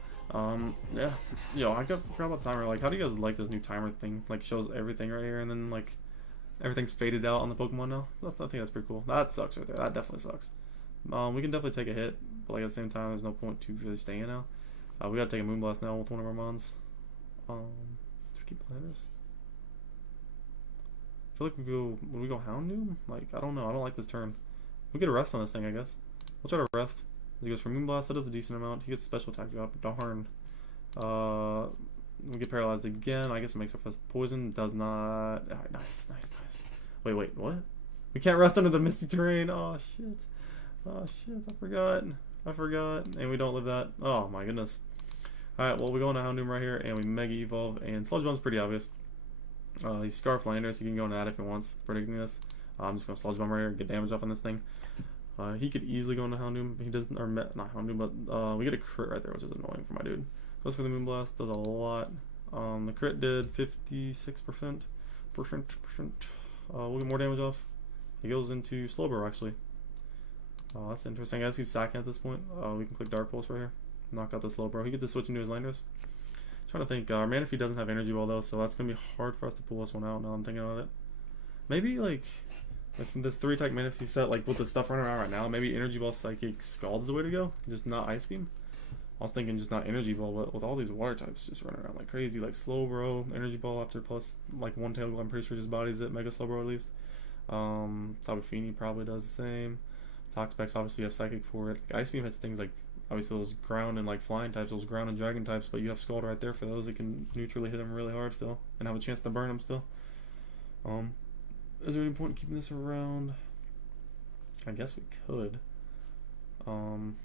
Yeah. Yo, I forgot about the timer. Like, how do you guys like this new timer thing? Like, shows everything right here, and then like everything's faded out on the Pokemon now. I think that's pretty cool. That sucks right there. That definitely sucks. We can definitely take a hit, but like at the same time, there's no point to really staying now. We gotta take a Moonblast now with one of our mons. Do we keep Landers? I feel like would we go Houndoom? Like, I don't know. I don't like this turn. We get a rest on this thing, I guess. We'll try to rest. As he goes for Moonblast, that does a decent amount. He gets a special attack drop. Darn. We get paralyzed again. I guess it makes up for poison. Does not. Alright, nice. Wait, what? We can't rest under the misty terrain. Oh shit. I forgot. And we don't live that. Oh my goodness. Alright, well, we go into Houndoom right here, and we Mega Evolve, and Sludge Bomb's pretty obvious. He's Scarf Landers, he can go into that if he wants, predicting this. I'm just going to Sludge Bomb right here and get damage off on this thing. He could easily go into Houndoom, but he doesn't, or not Houndoom, but we get a crit right there, which is annoying for my dude. Goes for the Moonblast, does a lot. The crit did 56%. We'll get more damage off. He goes into Slowbro, actually. That's interesting. I guess he's sacking at this point. We can click Dark Pulse right here. Knock out the Slowbro. He gets to switch into his Landers. Trying to think. Our Manaphy doesn't have Energy Ball though, so that's going to be hard for us to pull this one out now I'm thinking about it. Maybe like this 3-type Manaphy set, like with the stuff running around right now, maybe Energy Ball Psychic Scald is the way to go. Just not Ice Beam. I was thinking just not Energy Ball, but with all these water types just running around like crazy, like Slowbro, Energy Ball after plus like one Tail Glow, I'm pretty sure just bodies it, Mega Slowbro at least. Tapu Fini probably does the same. Toxapex obviously have Psychic for it. Like, Ice Beam hits things like obviously those ground and like flying types, those ground and dragon types, but you have Scald right there for those that can neutrally hit them really hard still and have a chance to burn them still. Is there any point in keeping this around? I guess we could. Then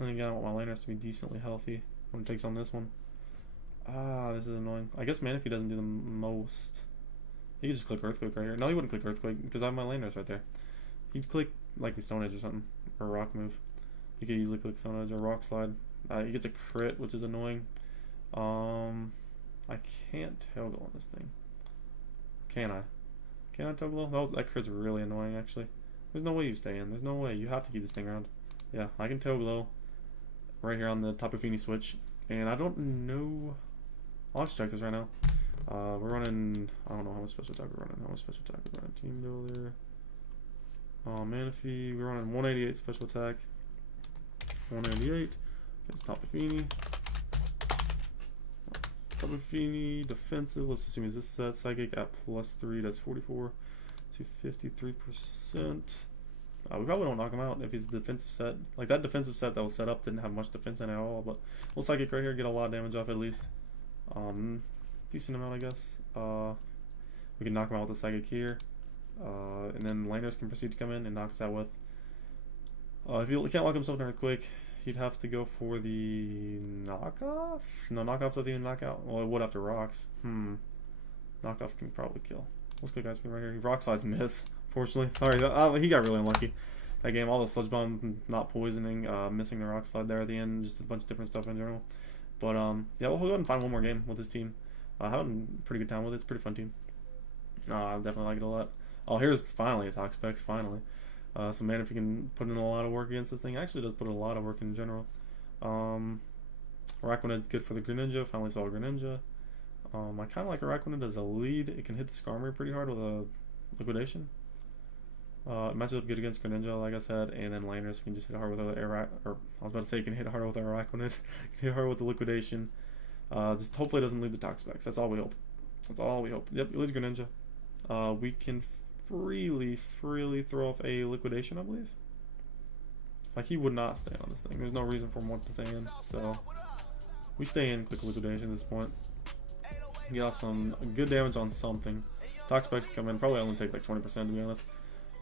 again, I want my Landers to be decently healthy when it takes on this one. This is annoying. I guess Manaphy doesn't do the most. He could just click Earthquake right here. No, he wouldn't click Earthquake because I have my Landers right there. He'd click like a Stone Edge or something, or a Rock Move. He could easily click Stone Edge or Rock Slide. He gets a crit, which is annoying. I can't Tail Glow on this thing. Can I? Can I Tail Glow? That crit's really annoying, actually. There's no way you stay in. There's no way. You have to keep this thing around. Yeah, I can Tail Glow right here on the Tapu Fini switch. And I don't know. I'll actually check this right now. We're running. I don't know how much special attack we're running. Team Builder. Manaphy. We're running 188 special attack. 188 against Tapu Fini. Tapu Fini defensive. Let's assume is this set Psychic at +3. That's 44 to 53%. We probably don't knock him out if he's a defensive set. Like that defensive set that was set up didn't have much defense in it at all. But we'll Psychic right here, get a lot of damage off at least. Decent amount, I guess. We can knock him out with a Psychic here. And then Landers can proceed to come in and knock us out with. If he can't lock himself in Earthquake, he'd have to go for the knockoff? No, knockoff doesn't even knock out. Well, it would after rocks. Knockoff can probably kill. Let's click Ice Beam right here. Rock Slides miss, fortunately. Sorry, he got really unlucky. That game, all the Sludge Bomb not poisoning, missing the Rock Slide there at the end, just a bunch of different stuff in general. But yeah, we'll go ahead and find one more game with this team. Having a pretty good time with it. It's a pretty fun team. I definitely like it a lot. Oh, here's finally a Toxapex, finally. So man, if you can put in a lot of work against this thing, actually does put a lot of work in general. Araquanid's good for the Greninja. Finally saw a Greninja. I kind of like Araquanid as a lead. It can hit the Skarmory pretty hard with a Liquidation. It matches up good against Greninja, like I said, and then Landers can just hit hard with I was about to say it can hit hard with Araquanid. Can hit hard with the Liquidation. Just hopefully it doesn't lead the Toxapex. That's all we hope. That's all we hope. Yep, it leads Greninja. We can freely throw off a Liquidation, I believe. Like, he would not stay on this thing. There's no reason for him to stay in. So, we stay in, click Liquidation at this point. Get off some good damage on something. Toxapex come in, probably only take like 20% to be honest.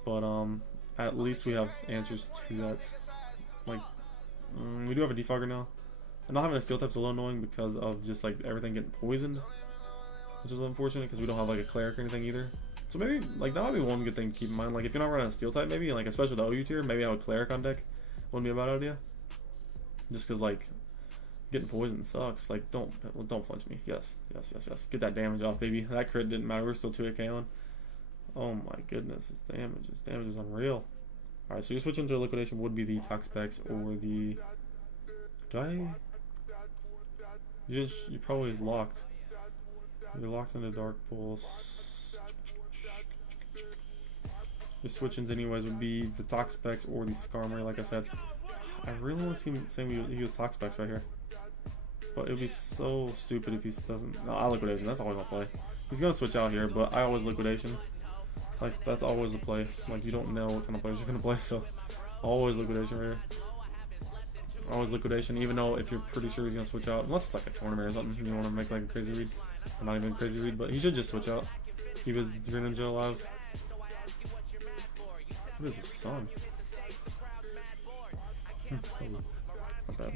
But, at least we have answers to that. Like, we do have a Defogger now. And not having a Steel type's a little annoying because of just like everything getting poisoned. Which is unfortunate because we don't have like a Cleric or anything either. So maybe, like, that might be one good thing to keep in mind. Like, if you're not running a steel type, maybe, like, especially the OU tier, maybe I would cleric on deck. Wouldn't be a bad idea. Just because, like, getting poisoned sucks. Like, don't flinch me. Yes. Get that damage off, baby. That crit didn't matter. We're still 2 KOing. Oh my goodness, this damage is unreal. Alright, so you're switching to liquidation would be the Toxpex or the... You're probably locked. You're locked into Dark Pulse. Your switch-ins anyways would be the Toxpex or the Skarmory, like I said. I really want to see him saying he was Toxpex right here. But it would be so stupid if he doesn't... No, I liquidation, that's always my play. He's going to switch out here, but I always liquidation. Like, that's always the play. Like, you don't know what kind of players you're going to play, so always liquidation right here. Always liquidation, even though if you're pretty sure he's going to switch out, unless it's like a tournament or something, you want to make like a crazy read. Or not even a crazy read, but he should just switch out. Keep his Greninja alive. What is his son? Not bad.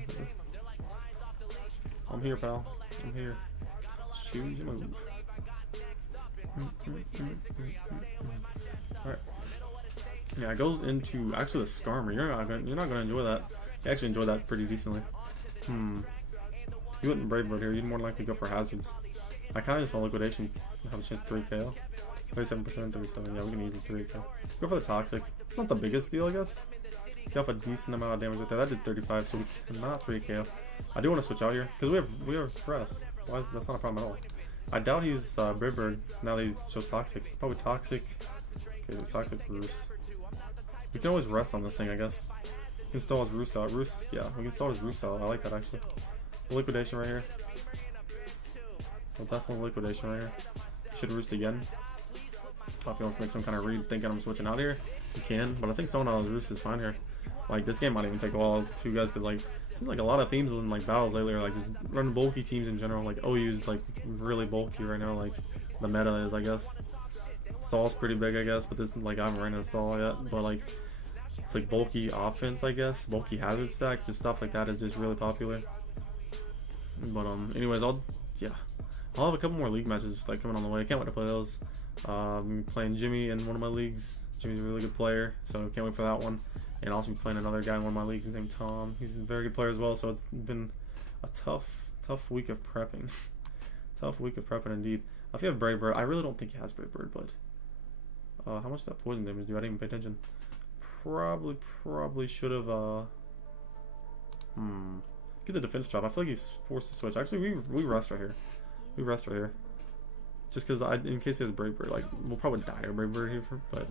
I'm here, pal. I'm here. Choose your move. Alright. Yeah, it goes into actually the Skarmory. You're not gonna enjoy that. You actually enjoy that pretty decently. You wouldn't Brave Bird here. You'd more likely go for hazards. I kind of just want liquidation. Have a chance 3 KO. 37%, 37. Yeah, we can easily 3 KO. Go for the Toxic. It's not the biggest deal, I guess. Get off a decent amount of damage right there. That did 35, so we cannot 3 KO. I do want to switch out here because we have rest. That's not a problem at all. I doubt he's Brave Bird now that he shows Toxic. It's probably Toxic. Okay, there's Toxic Roost. We can always rest on this thing, I guess. We can stall his Roost out. Yeah, we can stall his Roost out. I like that actually. Liquidation right here. Well, definitely liquidation right here. Should Roost again. If you want to make some kind of read thinking I'm switching out here, you can. But I think stalling out his Roost is fine here. Like, this game might even take a while for you guys because, like, it seems like a lot of themes in, like, battles lately are, like, just running bulky teams in general. Like, OU's, like, really bulky right now. Like, the meta is, I guess. Stall's pretty big, I guess, but this, like, I haven't ran a stall yet. But, like, it's, like, bulky offense, I guess. Bulky hazard stack. Just stuff like that is just really popular. But, anyways, I'll have a couple more league matches, like, coming on the way. I can't wait to play those. I'm playing Jimmy in one of my leagues. Jimmy's a really good player, so can't wait for that one. And also playing another guy in one of my leagues named Tom. He's a very good player as well, so it's been a tough week of prepping. Tough week of prepping indeed. If you have Brave Bird, I really don't think he has Brave Bird, but how much does that poison damage do? I didn't even pay attention. Probably should have get the defense drop. I feel like he's forced to switch. Actually, we rest right here. We rest right here. Just because in case he has Brave Bird, like, we'll probably die to Brave Bird here, but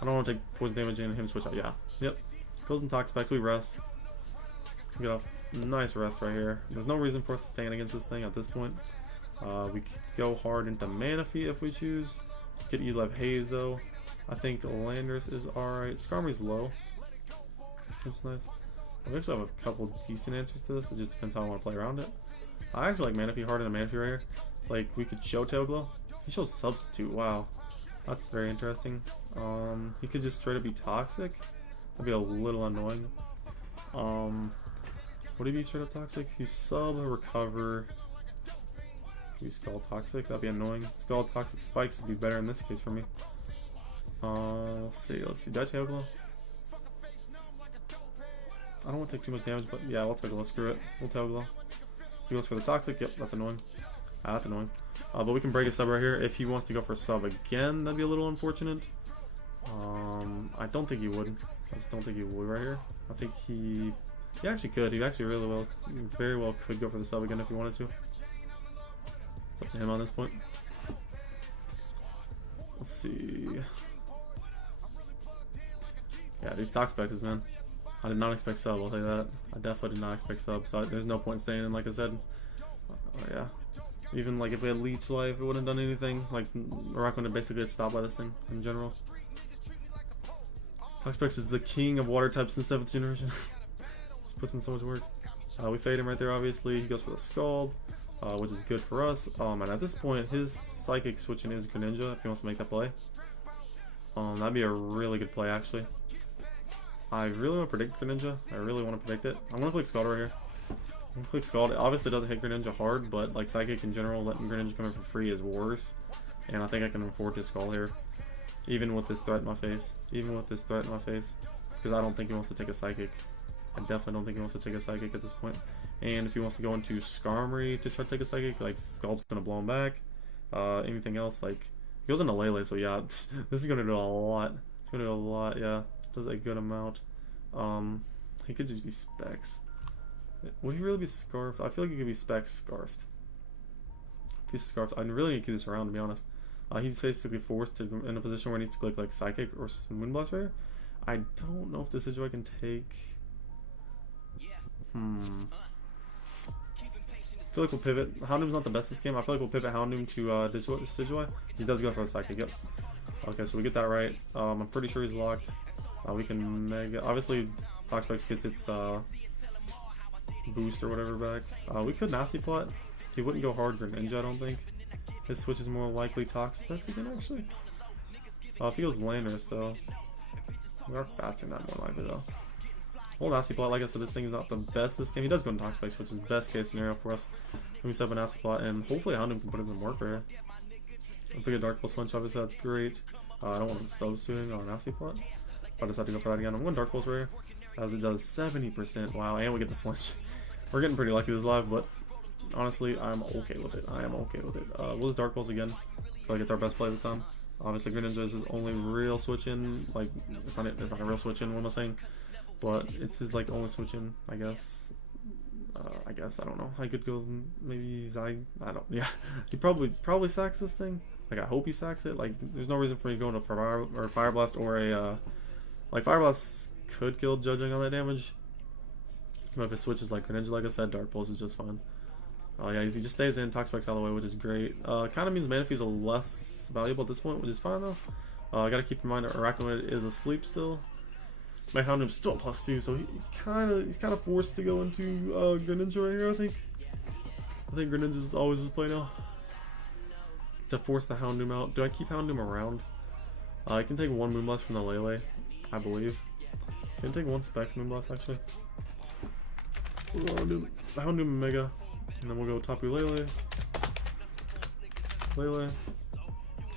I don't want to take poison damage and him switch out. Yeah. Yep. Goes in Toxpex. We rest. We get a nice rest right here. There's no reason for us to stand against this thing at this point. We could go hard into Manaphy if we choose. Could easily have Haze though. I think Landorus is alright. Skarmory's low. That's nice. I actually have a couple decent answers to this. It just depends how I want to play around it. I actually like Manaphy harder than Manaphy right here. Like, we could show Tail Glow. He shows Substitute. Wow. That's very interesting. He could just straight up be Toxic. That'd be a little annoying. Would he be straight up Toxic? He's Sub, Recover. Could be Skull Toxic. That'd be annoying. Skull Toxic Spikes would be better in this case for me. Let's see. Do I Tail Glow? I don't want to take too much damage, but yeah, we'll Tail Glow. Screw it. We'll Tail Glow. He goes for the Toxic. Yep, that's annoying. That's annoying. But we can break a sub right here. If he wants to go for a sub again, that'd be a little unfortunate. I don't think he would. I just don't think he would right here. I think he actually could. He actually very well could go for the sub again if he wanted to. It's up to him on this point. Let's see. Yeah, these Toxpexes, man. I did not expect sub, I'll tell you that. I definitely did not expect sub, so there's no point staying in, like I said. Yeah. Even like if we had Leech Life, it wouldn't have done anything. Like, Araquanid basically gets stopped by this thing in general. Toxpex is the king of water types in 7th generation. Just puts in so much work. We fade him right there, obviously. He goes for the Scald, which is good for us. And at this point, his Psychic switching is Greninja if he wants to make that play. That'd be a really good play, actually. I really want to predict Greninja. I really want to predict it. I'm going to click Scald right here. I'm going to click Scald. It obviously doesn't hit Greninja hard, but like Psychic in general, letting Greninja come in for free is worse. and I think I can afford to skull here, even with this threat in my face. Because I don't think he wants to take a psychic. I definitely don't think he wants to take a psychic at this point. And if he wants to go into Skarmory to try to take a psychic, like Skull's gonna blow him back. Anything else, like he goes into Lele, so yeah, this is gonna do a lot. It's gonna do a lot, yeah. Does a good amount. He could just be Specs. Would he really be Scarfed? I feel like he could be Specs Scarfed. If he's Scarfed, I really need to keep this around, to be honest. He's basically forced to in a position where he needs to click like Psychic or Moonblast right here. I don't know if this Decidueye can take. I feel like we'll pivot. Houndoom's not the best this game. I feel like we'll pivot Houndoom to Decidueye. He does go for the Psychic, yep. Okay, so we get that right. I'm pretty sure he's locked. We can Mega. Obviously, Toxapex gets its boost or whatever back. We could Nasty Plot. He wouldn't go hard Greninja, I don't think. His switch is more likely Toxapex again, actually. If he goes Landorus, so we are faster than that, more likely though. Whole Nasty Plot, like I said, this thing is not the best this game. He does go into Toxapex, which is best case scenario for us. We set up a Nasty Plot, and hopefully Houndoom can put in some work right here. If we get Dark Pulse Punch, obviously that's great. I don't want him substituting on a Nasty Plot. I decided to go for that again. I'm going Dark Pulse right here, as it does 70%. Wow, and we get the flinch. We're getting pretty lucky this live, but honestly, I'm okay with it. We'll just Dark Pulse again. I feel like it's our best play this time. Obviously, Greninja is his only real switch in. Like, it's not a real switch in, what am I saying? But it's his like only switch in, I guess. I don't know. I could go maybe I don't. Yeah, he probably sacks this thing. Like, I hope he sacks it. Like, there's no reason for me to go into Fire Blast or a like Fire Blast could kill judging on that damage. But if it switches like Greninja, like I said, Dark Pulse is just fine. Yeah, he just stays in, Toxapex out of the way, which is great. Kind of means Manaphy's a less valuable at this point, which is fine though. I gotta keep in mind that Araquanid is asleep still. My Houndoom's still +2, so he's kind of forced to go into Greninja right here. I think Greninja's always his play now. To force the Houndoom out. Do I keep Houndoom around? I can take one Moonblast from the Lele, I believe. I can take one Specs Moonblast actually. We'll do Houndoom Mega, and then we'll go Tapu Lele.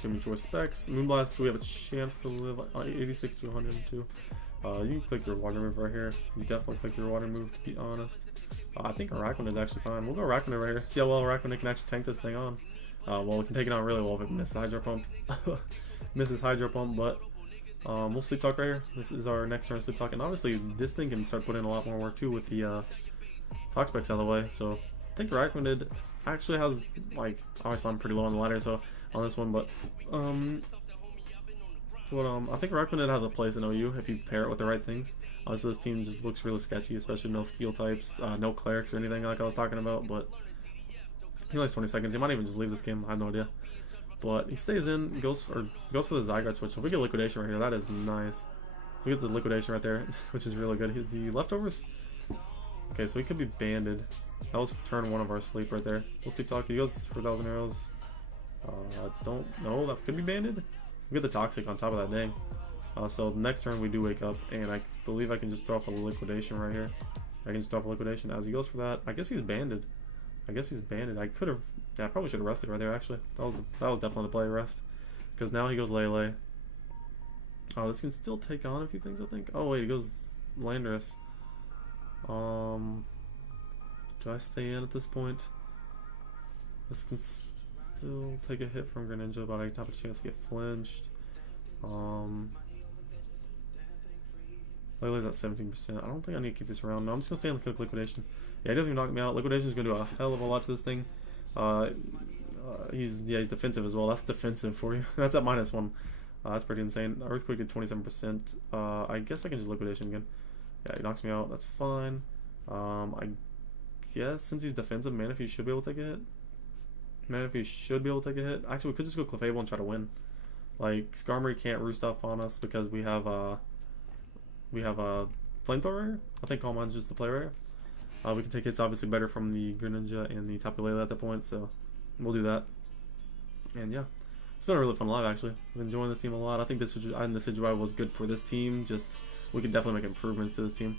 Give me choice Specs. Moonblast, so we have a chance to live 86 to 102. You can click your water move right here. You definitely click your water move, to be honest. I think Araquanid is actually fine. We'll go Araquanid right here. See how well Araquanid can actually tank this thing on. Well, we can take it on really well if it misses Hydro Pump. Misses Hydro Pump, but we'll Sleep Talk right here. This is our next turn Sleep Talk, and obviously this thing can start putting in a lot more work too with the Toxapex out of the way. So I think Araquanid actually has, like, obviously I'm pretty low on the ladder, so on this one, but I think Araquanid has a place in OU if you pair it with the right things. Obviously this team just looks really sketchy, especially no Steel types, no Clerics or anything like I was talking about, but he only has 20 seconds. He might even just leave this game, I have no idea. But he stays in, goes for the Zygarde switch. So if we get Liquidation right here, that is nice. We get the Liquidation right there, which is really good. Is he Leftovers? Okay, so he could be banded. That was turn 1 of our sleep right there. We'll Sleep Talk. He goes for 1,000 arrows. I don't know. That could be banded. We get the Toxic on top of that, dang. So next turn we do wake up, and I believe I can just throw off a Liquidation right here. I can just throw off a Liquidation as he goes for that. I guess he's banded. I could have. Yeah, I probably should have rested right there. Actually, that was definitely the play, rest. Because now he goes Lele. Oh, this can still take on a few things, I think. Oh wait, he goes Landorus. Do I stay in at this point? This can still take a hit from Greninja, but I have a chance to get flinched. Lele's at 17%. I don't think I need to keep this around. No, I'm just gonna stay on the quick Liquidation. Yeah, he doesn't even knock me out. Liquidation is gonna do a hell of a lot to this thing. He's defensive as well. That's defensive for you. That's at -1. That's pretty insane. Earthquake did 27%. I guess I can just Liquidation again. Yeah, he knocks me out. That's fine. I guess since he's defensive, Manaphy should be able to take a hit. Actually, we could just go Clefable and try to win. Like, Skarmory can't roost off on us because we have a Flamethrower here. I think Calm Mind's just the play right here. We can take hits obviously better from the Greninja and the Tapu Lele at that point, so we'll do that. And yeah, it's been a really fun live actually. I'm enjoying this team a lot. I think this Decidueye was good for this team. Just we can definitely make improvements to this team.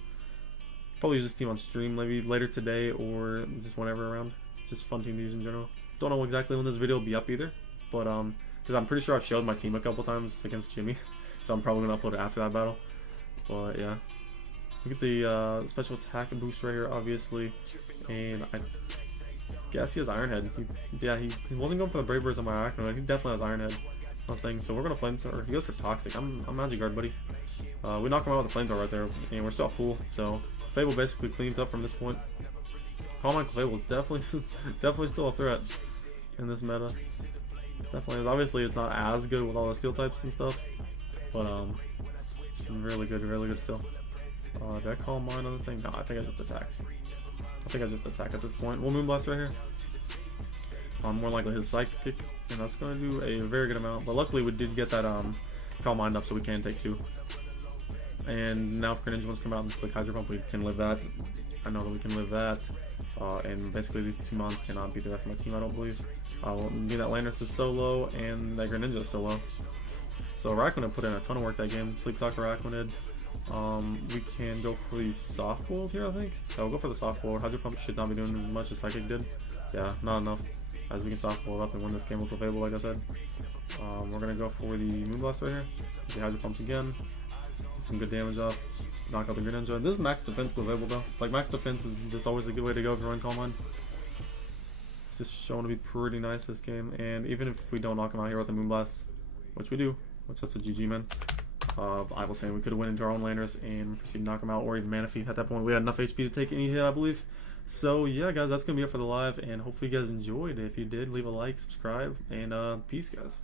Probably use this team on stream maybe later today or just whenever around. It's just a fun team to use in general. Don't know exactly when this video will be up either, but because I'm pretty sure I've showed my team a couple times against Jimmy, so I'm probably gonna upload it after that battle. But yeah, we get the special attack boost right here, obviously, and I guess he has Iron Head. He wasn't going for the Brave Birds on my Araquanid. He definitely has Iron Head. Thing. So we're gonna flamethrower. He goes for Toxic. I'm Magic Guard, buddy. We knock him out with a flamethrower right there, and we're still full. So Fable basically cleans up from this point. Calm Mind Fable is definitely still a threat in this meta. Definitely is. Obviously, it's not as good with all the steel types and stuff, but it's really good still. Did I Calm Mind on the thing? No, I think I just attack. At this point. We'll Moonblast right here. More likely his Psychic, and that's going to do a very good amount. But luckily we did get that Calm Mind up, so we can take 2. And now if Greninja wants to come out and click Hydro Pump, we can live that. I know that we can live that. And basically these 2 mons cannot beat the rest of my team, I don't believe. Me that Landorus is solo, and that Greninja is solo. So Araquanid put in a ton of work that game. Sleep Talk Araquanid. We can go for the soft boiled here, I think. So we'll go for the soft boiled. Hydro Pump should not be doing as much as Psychic did. Yeah, not enough. As we can soft boil up and win this game with Fable, like I said. We're gonna go for the Moonblast right here. The Hydro Pumps again. Get some good damage off. Knock out the Greninja. This is max defense with Fable though. Like max defense is just always a good way to go if you run Calm Mind. It's just showing to be pretty nice this game. And even if we don't knock him out here with the Moonblast, which we do, which that's a GG, man. I was saying we could have went into our own Landorus and proceed to knock him out, or even Manaphy. At that point, we had enough HP to take any hit, I believe. So yeah, guys, that's gonna be it for the live, and hopefully you guys enjoyed. If you did, leave a like, subscribe, and peace, guys.